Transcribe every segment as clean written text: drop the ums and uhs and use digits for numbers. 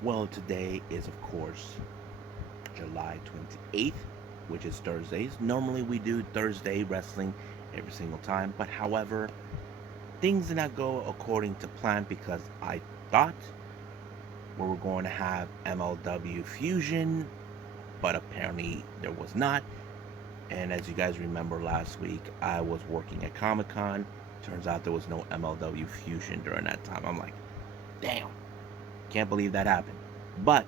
Well, today is, of course, July 28th, which is Thursdays. Normally, we do Thursday wrestling every single time, but however, things did not go according to plan because I thought we were going to have MLW Fusion, but apparently there was not. And as you guys remember last week, I was working at Comic Con. Turns out there was no MLW Fusion during that time. I'm like, damn, can't believe that happened. But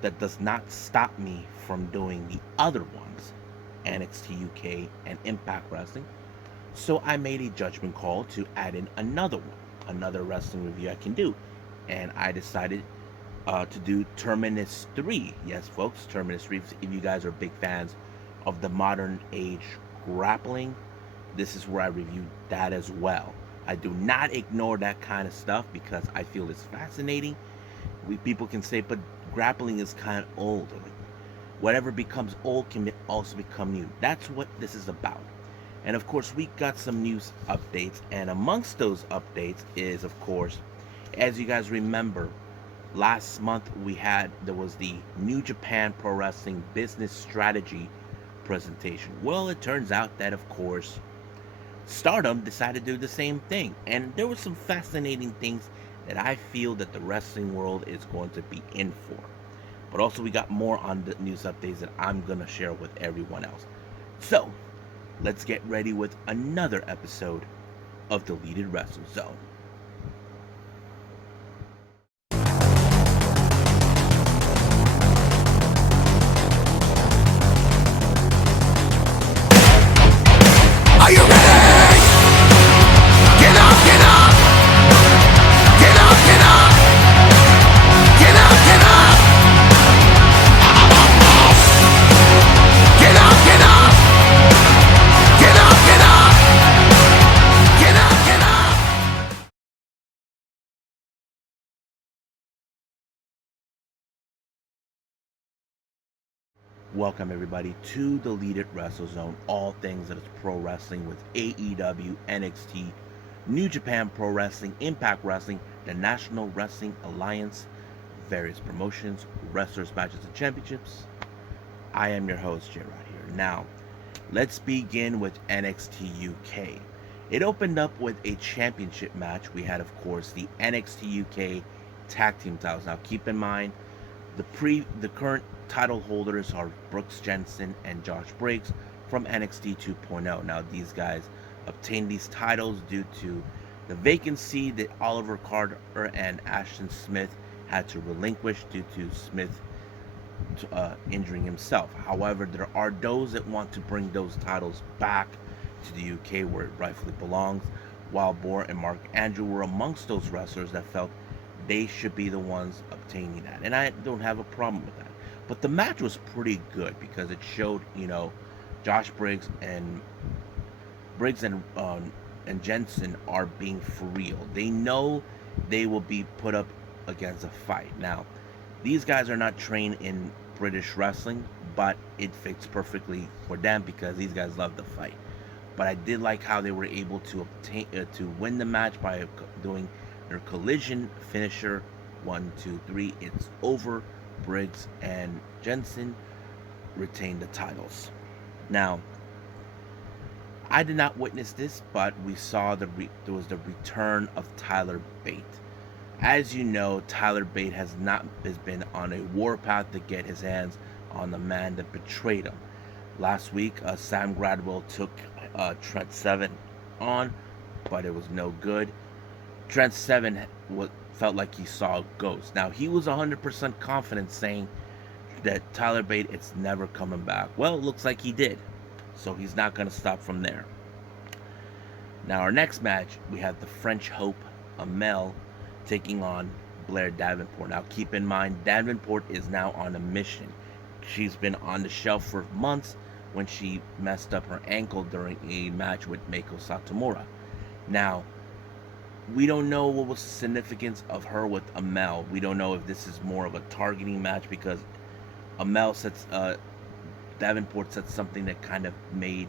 that does not stop me from doing the other ones, NXT UK and Impact Wrestling. So I made a judgment call to add in another one, another wrestling review I can do. And I decided to do Terminus 3. Yes, folks, Terminus 3. If you guys are big fans of the modern age grappling, this is where I review that as well. I do not ignore that kind of stuff because I feel it's fascinating. People can say, but grappling is kind of old. Like, whatever becomes old can also become new. That's what this is about. And of course, we got some news updates. And amongst those updates is, of course, as you guys remember, last month there was the New Japan Pro Wrestling business strategy presentation. Well, it turns out that, of course, Stardom decided to do the same thing. And there were some fascinating things that I feel that the wrestling world is going to be in for. But also, we got more on the news updates that I'm going to share with everyone else. So, let's get ready with another episode of Deleted Wrestle Zone. Are you ready? Get up, get up! Get up, get up! Get up, get up! Get up, get up! Get up, get up! Get up, get up! Welcome, everybody, to Deleted Wrestle Zone. All things that is pro wrestling with AEW, NXT, New Japan Pro Wrestling, Impact Wrestling, the National Wrestling Alliance, various promotions, wrestlers, matches, and championships. I am your host, J-Rod here. Now, let's begin with NXT UK. It opened up with a championship match. We had, of course, the NXT UK tag team titles. Now, keep in mind, the current title holders are Brooks Jensen and Josh Briggs from NXT 2.0. Now, these guys obtained these titles due to the vacancy that Oliver Carter and Ashton Smith had to relinquish due to Smith injuring himself. However, there are those that want to bring those titles back to the UK where it rightfully belongs. Wild Boar and Mark Andrew were amongst those wrestlers that felt they should be the ones obtaining that, and I don't have a problem with that. But the match was pretty good because it showed, Josh Briggs and Jensen are being for real. They know they will be put up against a fight. Now, these guys are not trained in British wrestling, but it fits perfectly for them because these guys love to fight. But I did like how they were able to win the match by doing their collision finisher. 1, 2, 3. It's over. Briggs and Jensen retain the titles. Now, I did not witness this, but we saw there was the return of Tyler Bate. As you know, Tyler Bate has been on a warpath to get his hands on the man that betrayed him. Last week, Sam Gradwell took Trent Seven on, but it was no good. Trent Seven felt like he saw a ghost. Now, he was 100% confident saying that Tyler Bate it's never coming back. Well, it looks like he did. So he's not going to stop from there. Now, our next match, we have the French Hope, Amel, taking on Blair Davenport. Now, keep in mind, Davenport is now on a mission. She's been on the shelf for months when she messed up her ankle during a match with Meiko Satomura. Now, we don't know what was the significance of her with Amel. We don't know if this is more of a targeting match because Davenport said something that kind of made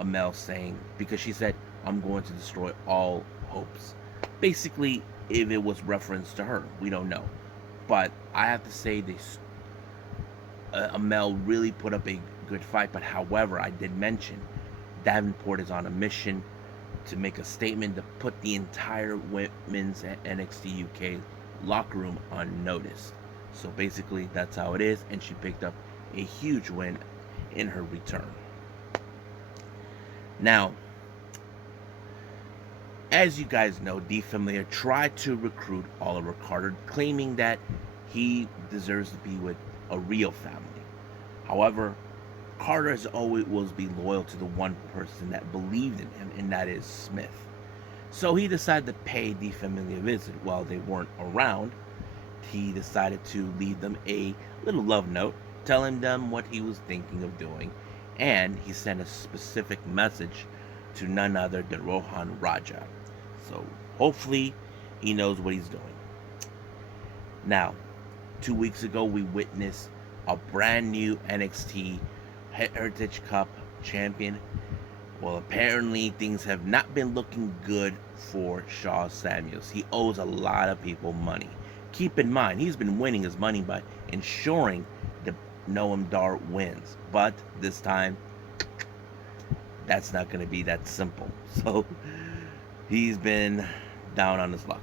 Amel saying, because she said, I'm going to destroy all hopes. Basically, if it was reference to her, we don't know. But I have to say, Amel really put up a good fight. But however, I did mention Davenport is on a mission to make a statement to put the entire women's NXT UK locker room on notice. So basically, that's how it is, and she picked up a huge win in her return. Now, as you guys know, D. Familiar tried to recruit Oliver Carter, claiming that he deserves to be with a real family. However, Carter has always will be loyal to the one person that believed in him, and that is Smith. So he decided to pay the Familia a visit while they weren't around. He decided to leave them a little love note, telling them what he was thinking of doing, and he sent a specific message to none other than Rohan Raja. So hopefully he knows what he's doing. Now, 2 weeks ago, we witnessed a brand new NXT Heritage Cup champion. Well, apparently things have not been looking good for Shaw Samuels. He owes a lot of people money. Keep in mind, he's been winning his money by ensuring the Noam Dar wins. But this time, that's not going to be that simple. So, he's been down on his luck.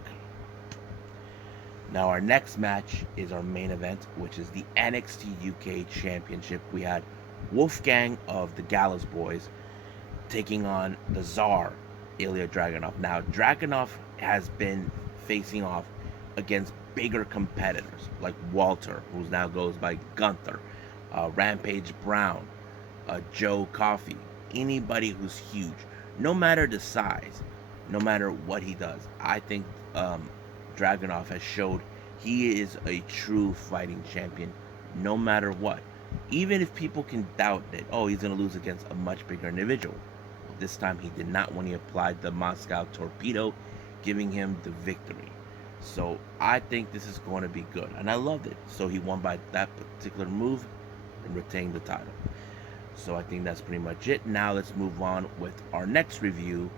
Now, our next match is our main event, which is the NXT UK Championship. We had Wolfgang of the Gallows Boys taking on the Tsar, Ilya Dragunov. Now, Dragunov has been facing off against bigger competitors like Walter, who now goes by Gunther, Rampage Brown, Joe Coffey, anybody who's huge, no matter the size, no matter what he does. I think Dragunov has showed he is a true fighting champion no matter what. Even if people can doubt that, oh, he's going to lose against a much bigger individual. Well, this time he did not when he applied the Moscow torpedo, giving him the victory. So I think this is going to be good. And I loved it. So he won by that particular move and retained the title. So I think that's pretty much it. Now let's move on with our next review,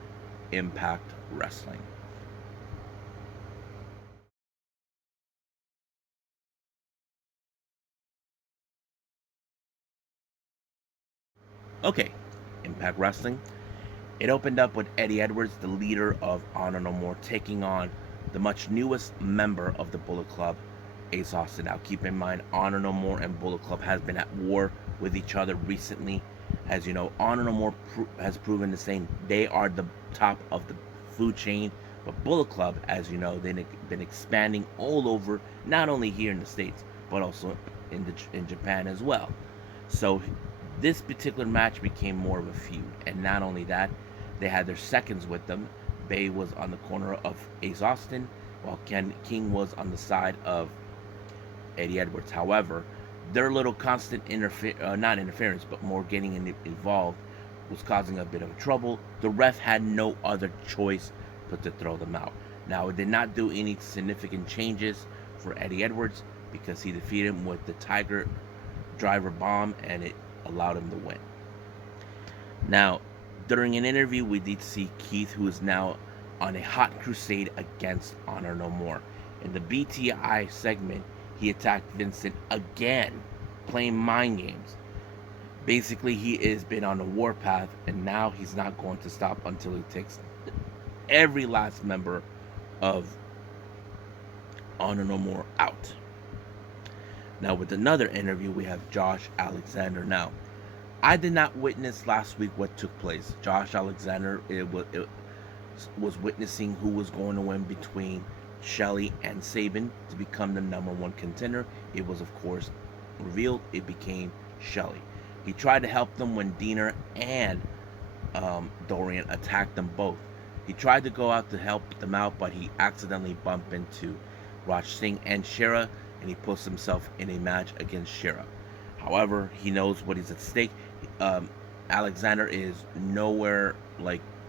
Impact Wrestling. Okay, Impact Wrestling. It opened up with Eddie Edwards, the leader of Honor No More, taking on the much newest member of the Bullet Club, Ace Austin. Now, keep in mind, Honor No More and Bullet Club has been at war with each other recently. As you know, Honor No More has proven the same. They are the top of the food chain, but Bullet Club, as you know, they've been expanding all over, not only here in the States, but also in Japan as well. So this particular match became more of a feud, and not only that, they had their seconds with them. Bay was on the corner of Ace Austin, while King was on the side of Eddie Edwards. However, their little constant not interference, but more getting involved was causing a bit of trouble. The ref had no other choice but to throw them out. Now, it did not do any significant changes for Eddie Edwards because he defeated him with the Tiger Driver Bomb, and it allowed him to win. Now, during an interview, we did see Keith, who is now on a hot crusade against Honor No More. In the BTI segment, he attacked Vincent again, playing mind games. Basically, he has been on a warpath, and now he's not going to stop until he takes every last member of Honor No More out. Now, with another interview, we have Josh Alexander. Now, I did not witness last week what took place. Josh Alexander was witnessing who was going to win between Shelley and Sabin to become the #1 contender. It was, of course, revealed it became Shelley. He tried to help them when Diener and Dorian attacked them both. He tried to go out to help them out, but he accidentally bumped into Raj Singh and Shera, and he puts himself in a match against Shera. However, he knows what is at stake. Alexander is nowhere,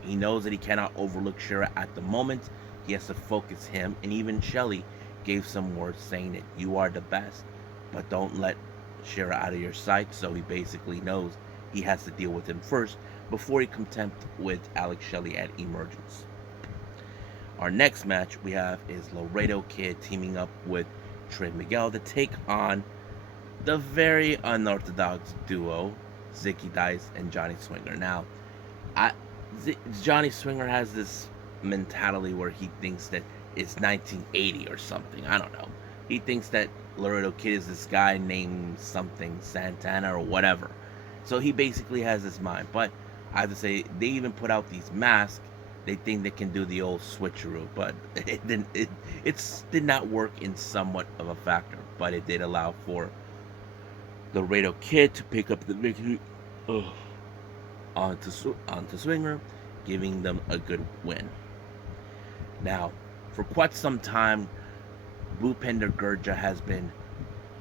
he knows that he cannot overlook Shera at the moment. He has to focus him, and even Shelley gave some words saying that you are the best, but don't let Shera out of your sight. So he basically knows he has to deal with him first before he contempt with Alex Shelley at Emergence. Our next match we have is Laredo Kid teaming up with Trey Miguel to take on the very unorthodox duo, Zicky Dice and Johnny Swinger. Now, I, Johnny Swinger has this mentality where he thinks that it's 1980 or something. I don't know. He thinks that Laredo Kid is this guy named something Santana or whatever. So he basically has this mind. But I have to say, they even put out these masks. They think they can do the old switcheroo, but it didn't. It did not work in somewhat of a factor. But it did allow for the Laredo Kid to pick up the victory onto Swinger, giving them a good win. Now, for quite some time, Bhupender Gurja has been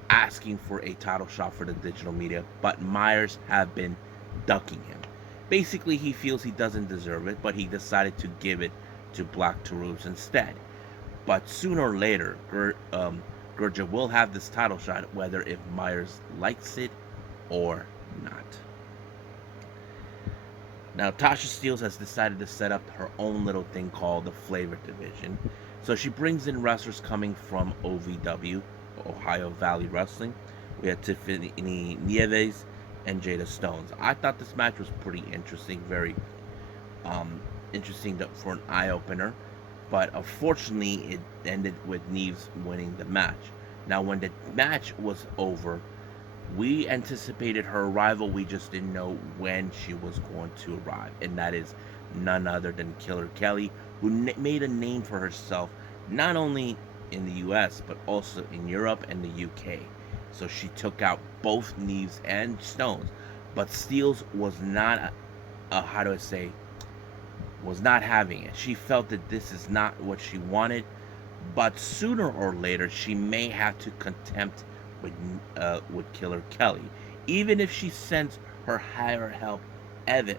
asking for a title shot for the digital media, but Myers have been ducking him. Basically, he feels he doesn't deserve it, but he decided to give it to Black Taurus instead. But sooner or later, Gurja will have this title shot, whether if Myers likes it or not. Now, Tasha Steelz has decided to set up her own little thing called the Flavor Division. So she brings in wrestlers coming from OVW, Ohio Valley Wrestling. We had Tiffany Nieves and Jada Stones. I thought this match was pretty interesting, very interesting for an eye-opener. But unfortunately, it ended with Nieves winning the match. Now, when the match was over, we anticipated her arrival. We just didn't know when she was going to arrive. And that is none other than Killer Kelly, who made a name for herself, not only in the US, but also in Europe and the UK. So she took out both Nieves and Stones. But Steelz was not, was not having it. She felt that this is not what she wanted. But sooner or later, she may have to contempt with Killer Kelly. Even if she sends her higher help,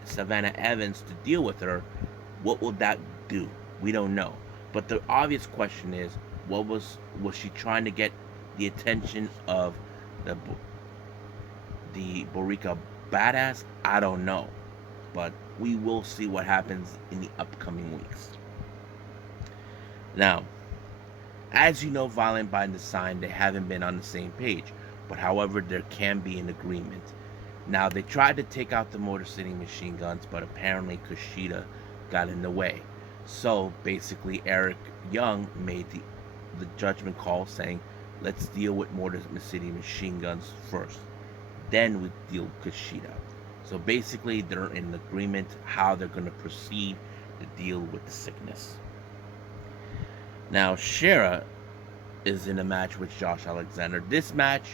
Savannah Evans, to deal with her, what will that do? We don't know. But the obvious question is, was she trying to get the attention of the Boricua Badass? I don't know. But we will see what happens in the upcoming weeks. Now, as you know, Violent by Design, they haven't been on the same page. But however, there can be an agreement. Now, they tried to take out the Motor City Machine Guns, but apparently Kushida got in the way. So basically, Eric Young made the judgment call saying, let's deal with Motor City Machine Guns first. Then we deal with Kushida. So basically, they're in agreement how they're going to proceed to deal with the sickness. Now, Shera is in a match with Josh Alexander. This match,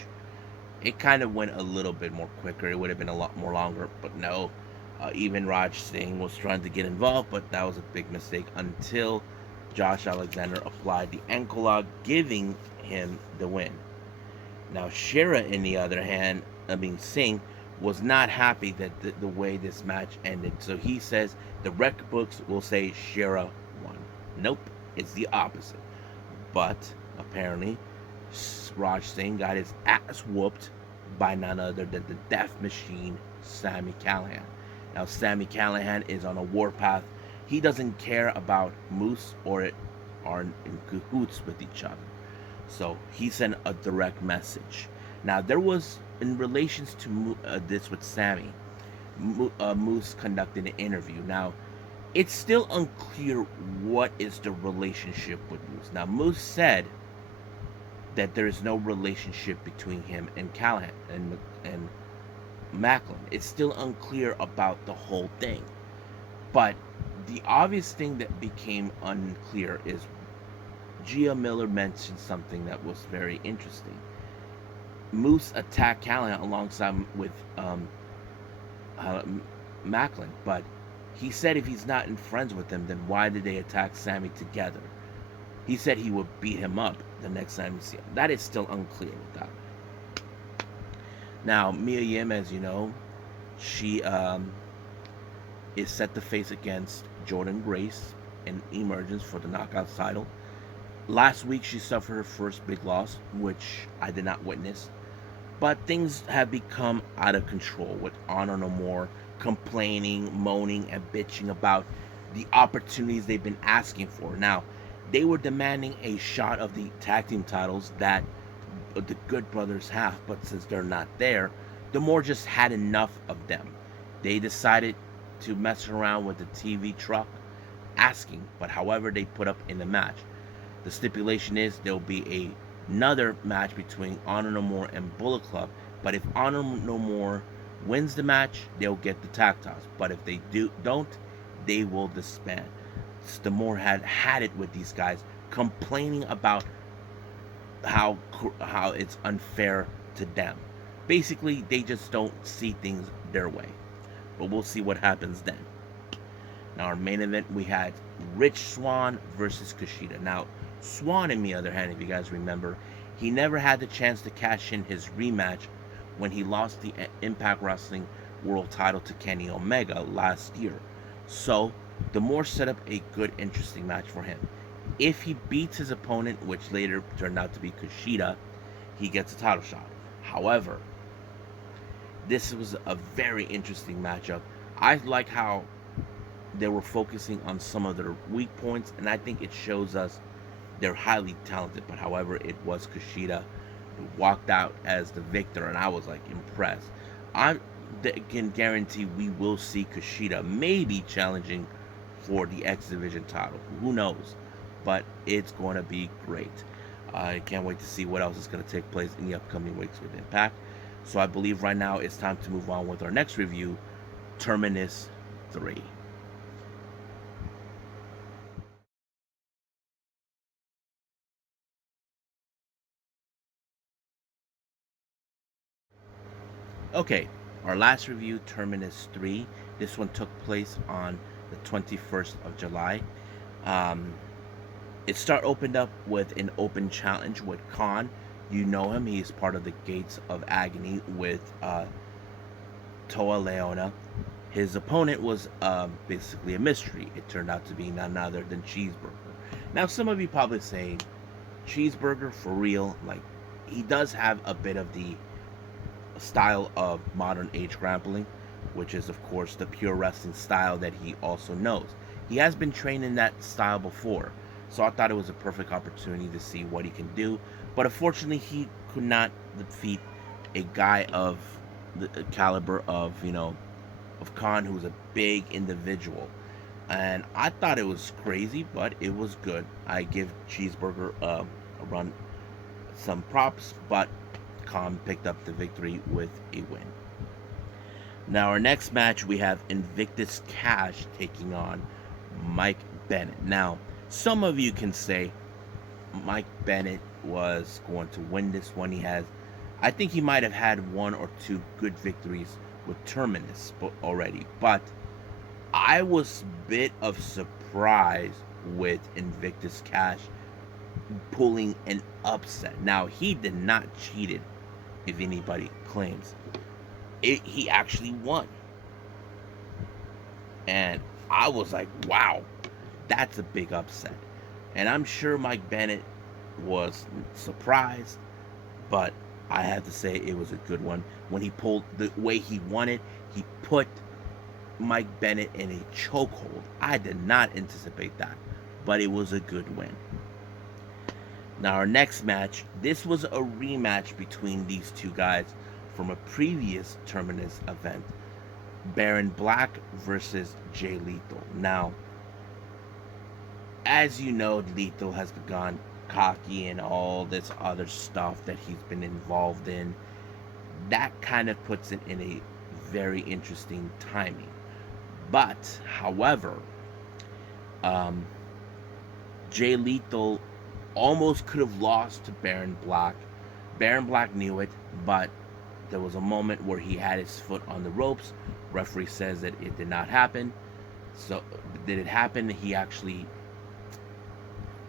it kind of went a little bit more quicker. It would have been a lot more longer, but no. Even Raj Singh was trying to get involved, but that was a big mistake until Josh Alexander applied the ankle lock, giving him the win. Now, Shera, in the other hand, Singh, was not happy that the way this match ended. So he says the record books will say Shera won. Nope, it's the opposite. But apparently, Raj Singh got his ass whooped by none other than the Death Machine, Sami Callihan. Now, Sami Callihan is on a warpath. He doesn't care about Moose or are in cahoots with each other. So he sent a direct message. Now, there was, in relations to this with Sami, Moose conducted an interview. Now, it's still unclear what is the relationship with Moose. Now, Moose said that there is no relationship between him and Callihan and Macklin. It's still unclear about the whole thing. But the obvious thing that became unclear is Gia Miller mentioned something that was very interesting. Moose attacked Callihan alongside with Macklin, but he said if he's not in friends with him, then why did they attack Sami together? He said he would beat him up the next time you see him. That is still unclear with that. Now, Mia Yim, as you know, she is set to face against Jordan Grace in Emergence for the Knockout title. Last week, she suffered her first big loss, which I did not witness. But things have become out of control with Honor No More complaining, moaning, and bitching about the opportunities they've been asking for. Now, they were demanding a shot of the tag team titles that the Good Brothers have, but since they're not there, D'Amore just had enough of them. They decided to mess around with the TV truck asking, but however they put up in the match. The stipulation is there'll be another match between Honor No More and Bullet Club, but if Honor No More wins the match, they'll get the tag titles. But if they don't, they will disband. D'Amore had it with these guys, complaining about how it's unfair to them. Basically, they just don't see things their way. But we'll see what happens then. Now, our main event, we had Rich Swann versus Kushida. Now, Swann, on the other hand, if you guys remember, he never had the chance to cash in his rematch when he lost the Impact Wrestling World title to Kenny Omega last year. So, D'Amore set up a good, interesting match for him. If he beats his opponent, which later turned out to be Kushida, he gets a title shot. However, this was a very interesting matchup. I like how they were focusing on some of their weak points, and I think it shows us they're highly talented. But however, it was Kushida who walked out as the victor, and I was like impressed. I can guarantee we will see Kushida maybe challenging for the X Division title. Who knows? But it's going to be great. I can't wait to see what else is going to take place in the upcoming weeks with Impact. So I believe right now it's time to move on with our next review, Terminus 3. Okay, our last review, Terminus 3. This one took place on the 21st of July. It opened up with an open challenge with Khan. You know him. He's part of the Gates of Agony with Toa Leona. His opponent was basically a mystery. It turned out to be none other than Cheeseburger. Now, some of you probably saying, Cheeseburger for real? Like, he does have a bit of the style of modern age grappling, which is, of course, the pure wrestling style that he also knows. He has been trained in that style before, so I thought it was a perfect opportunity to see what he can do. But unfortunately, he could not defeat a guy of the caliber of, of Khan, who's a big individual. And I thought it was crazy, but it was good. I give Cheeseburger a run, some props, but Khan picked up the victory with a win. Now, our next match, we have Invictus Cash taking on Mike Bennett. Now, some of you can say Mike Bennett was going to win this one. I think he might have had one or two good victories with Terminus already, but I was a bit of surprise with Invictus Cash pulling an upset. Now, he did not cheat it, if anybody claims. He actually won. And I was like, wow, that's a big upset. And I'm sure Mike Bennett was surprised, but I have to say it was a good one. When he pulled the way he won it, he put Mike Bennett in a chokehold. I did not anticipate that, but it was a good win. Now, our next match, this was a rematch between these two guys from a previous Terminus event. Baron Black versus Jay Lethal. Now, as you know, Lethal has gone cocky and all this other stuff that he's been involved in. That kind of puts it in a very interesting timing. But, however, Jay Lethal almost could have lost to Baron Black. Baron Black knew it, but there was a moment where he had his foot on the ropes. Referee says that it did not happen. So, did it happen? He actually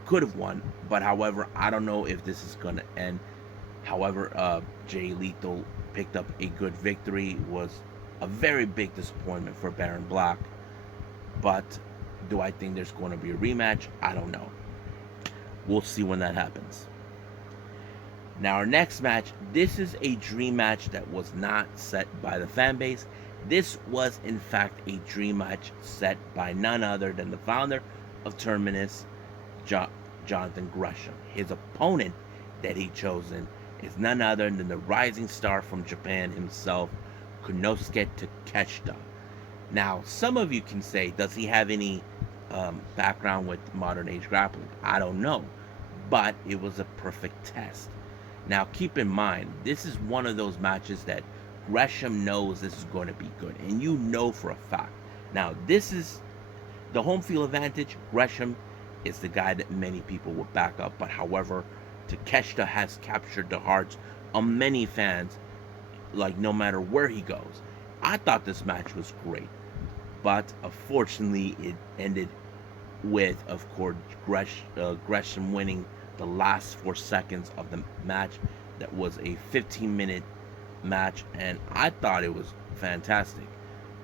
could have won. But, however, I don't know if this is going to end. However, Jay Lethal picked up a good victory. It was a very big disappointment for Baron Black. But do I think there's going to be a rematch? I don't know. We'll see when that happens. Now, our next match, this is a dream match that was not set by the fan base. This was, in fact, a dream match set by none other than the founder of Terminus, Jonathan Gresham. His opponent that he chosen is none other than the rising star from Japan himself, Konosuke Takeshita. Now, some of you can say, does he have any background with modern age grappling? I don't know, but it was a perfect test. Now, keep in mind, this is one of those matches that Gresham knows this is going to be good, and you know for a fact. Now, this is the home field advantage. Gresham is the guy that many people will back up, but however, Takeshita has captured the hearts of many fans, like no matter where he goes. I thought this match was great, but unfortunately, it ended with, of course, Gresham winning the last 4 seconds of the match. That was a 15-minute match, and I thought it was fantastic.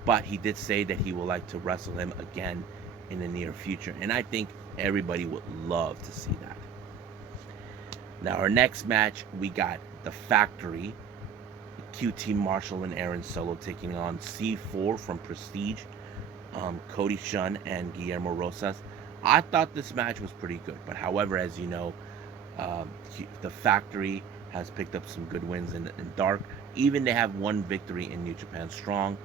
But he did say that he would like to wrestle him again in the near future, and I think everybody would love to see that. Now, our next match, we got the Factory, QT Marshall and Aaron Solo taking on C4 from Prestige, Cody Shun and Guillermo Rosas. I thought this match was pretty good, but however, as you know, the Factory has picked up some good wins in Dark. Even they have one victory in New Japan Strong,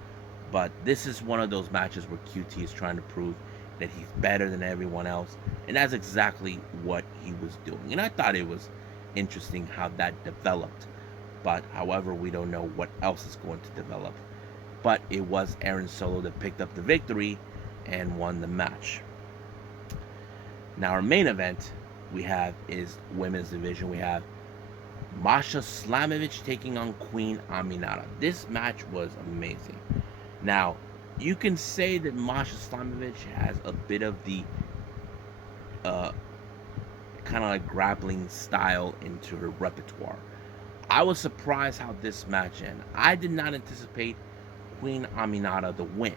but this is one of those matches where QT is trying to prove that he's better than everyone else, and that's exactly what he was doing. And I thought it was interesting how that developed, but however, we don't know what else is going to develop. But it was Aaron Solo that picked up the victory and won the match. Now, our main event we have is women's division. We have Masha Slamovich taking on Queen Aminata. This match was amazing. Now, you can say that Masha Slamovich has a bit of the kind of like grappling style into her repertoire. I was surprised how this match ended. I did not anticipate Queen Aminata to win,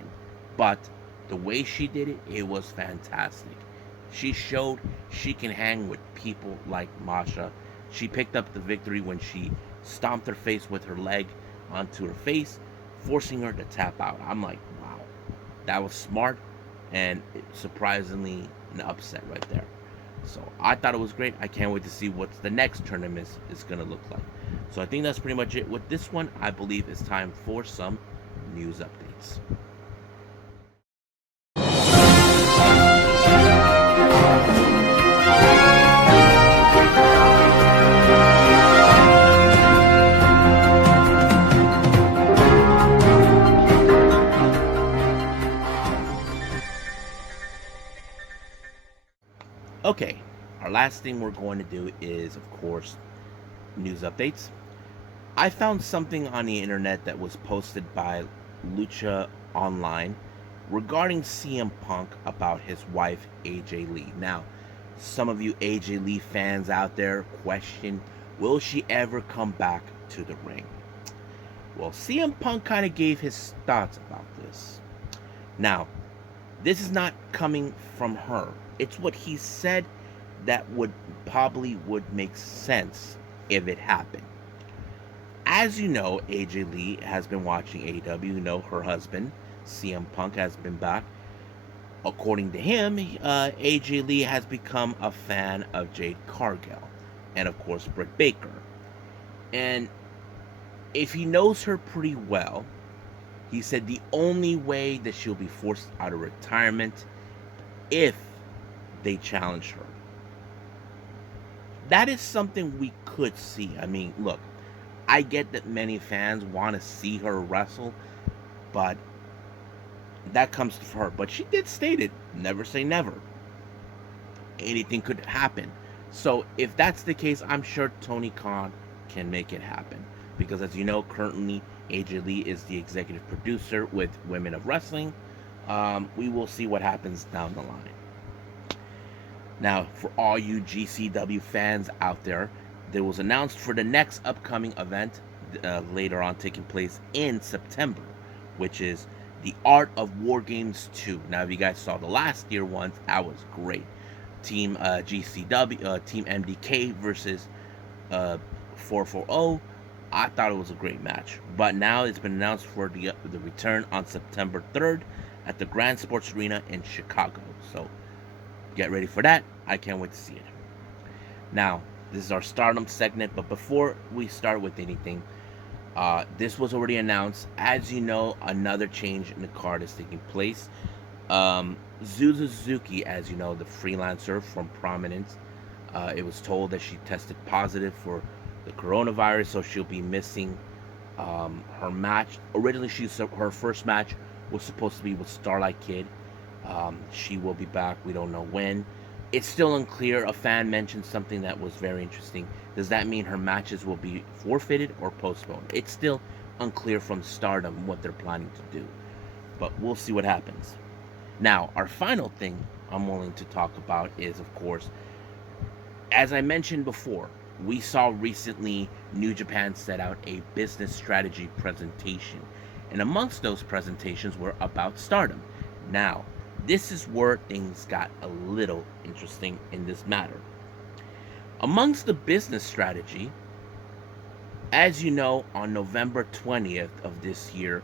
but the way she did it, it was fantastic. She showed she can hang with people like Masha. She picked up the victory when she stomped her face with her leg onto her face, forcing her to tap out. I'm like, wow, that was smart, and surprisingly an upset right there. So I thought it was great. I can't wait to see what the next tournament is going to look like. So I think that's pretty much it with this one. I believe it's time for some news updates. Okay, our last thing we're going to do is, of course, news updates. I found something on the internet that was posted by Lucha Online regarding CM Punk about his wife, AJ Lee. Now, some of you AJ Lee fans out there question, will she ever come back to the ring? Well, CM Punk kind of gave his thoughts about this. Now, this is not coming from her. It's what he said that would make sense if it happened. As you know, AJ Lee has been watching AEW. You know, her husband, CM Punk, has been back. According to him, AJ Lee has become a fan of Jade Cargill and, of course, Britt Baker. And if he knows her pretty well, he said the only way that she'll be forced out of retirement if they challenge her. That is something we could see. I mean, look, I get that many fans want to see her wrestle, but that comes to her. But she did state it, never say never. Anything could happen. So if that's the case, I'm sure Tony Khan can make it happen. Because as you know, currently AJ Lee is the executive producer with Women of Wrestling. We will see what happens down the line. Now, for all you GCW fans out there, there was announced for the next upcoming event later on taking place in September, which is the Art of War Games 2. Now, if you guys saw the last year ones, that was great. Team GCW, Team MDK versus 440. I thought it was a great match. But now it's been announced for the return on September 3rd at the Grand Sports Arena in Chicago. So get ready for that. I can't wait to see it. Now, This is our Stardom segment, but before we start with anything, this was already announced. As you know, another change in the card is taking place. Suzu Suzuki, as you know, the freelancer from Prominence, it was told that she tested positive for the coronavirus, so she'll be missing her match. Originally, her first match was supposed to be with Starlight Kid. She will be back. We don't know when. It's still unclear. A fan mentioned something that was very interesting. Does that mean her matches will be forfeited or postponed? It's still unclear from Stardom what they're planning to do, but we'll see what happens. Now, our final thing I'm willing to talk about is, of course, as I mentioned before, we saw recently New Japan set out a business strategy presentation, and amongst those presentations were about Stardom. Now, this is where things got a little interesting in this matter. Amongst the business strategy, as you know, on November 20th of this year,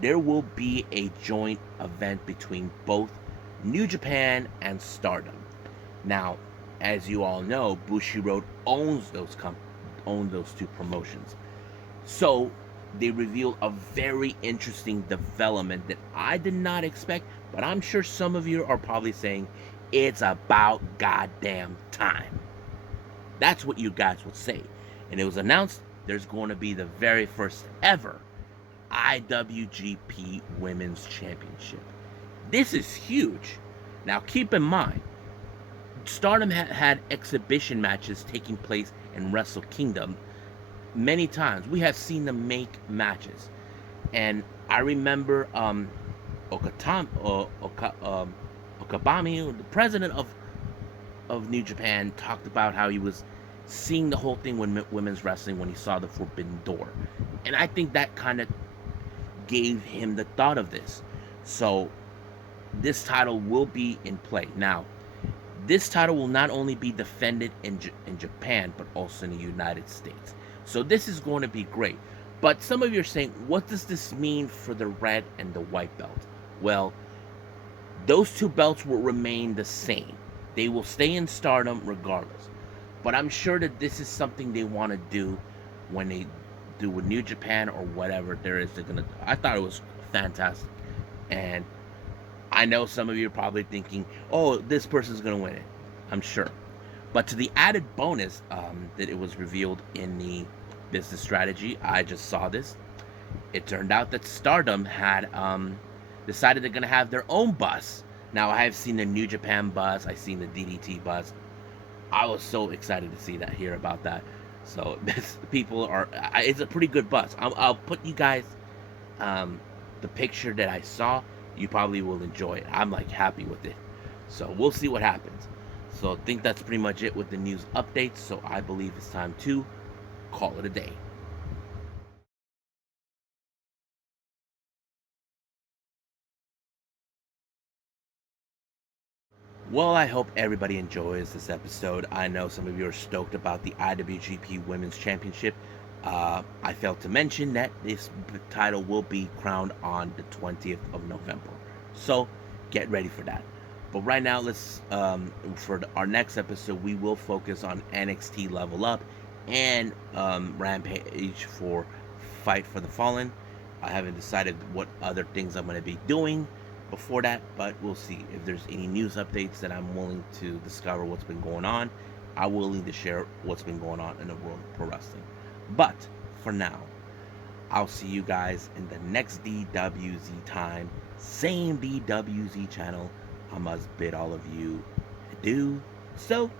there will be a joint event between both New Japan and Stardom. Now, as you all know, Bushiroad owns those two promotions. So they reveal a very interesting development that I did not expect, but I'm sure some of you are probably saying it's about goddamn time. That's what you guys would say. And it was announced there's going to be the very first ever IWGP Women's Championship. This is huge. Now keep in mind, Stardom had exhibition matches taking place in Wrestle Kingdom many times. We have seen them make matches, and I remember Okabami, the president of New Japan, talked about how he was seeing the whole thing with women's wrestling when he saw the Forbidden Door, and I think that kind of gave him the thought of this. So this title will be in play. Now, this title will not only be defended in Japan, but also in the United States. So this is going to be great. But some of you are saying, what does this mean for the red and the white belt? Well, those two belts will remain the same. They will stay in Stardom regardless. But I'm sure that this is something they want to do when they do with New Japan or whatever there is. I thought it was fantastic. And I know some of you are probably thinking, oh, this person's going to win it. I'm sure. But to the added bonus that it was revealed in the business strategy, I just saw this. It turned out that Stardom had decided they're going to have their own bus. Now, I have seen the New Japan bus. I've seen the DDT bus. I was so excited to hear about that. So people are, it's a pretty good bus. I'll put you guys the picture that I saw. You probably will enjoy it. I'm like happy with it. So we'll see what happens. So I think that's pretty much it with the news updates. So I believe it's time to call it a day. Well, I hope everybody enjoys this episode. I know some of you are stoked about the IWGP Women's Championship. I failed to mention that this title will be crowned on the 20th of November. So get ready for that. But right now, for our next episode, we will focus on NXT Level Up and Rampage for Fight for the Fallen. I haven't decided what other things I'm going to be doing before that, but we'll see. If there's any news updates that I'm willing to discover what's been going on, I'm willing to share what's been going on in the world of pro wrestling. But for now, I'll see you guys in the next DWZ time. Same DWZ channel. I must bid all of you adieu. So,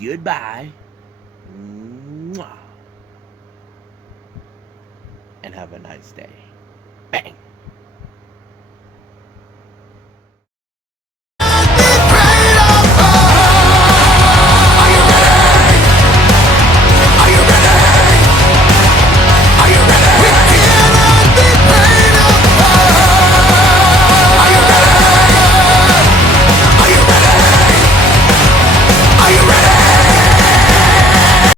goodbye. Mwah. And have a nice day.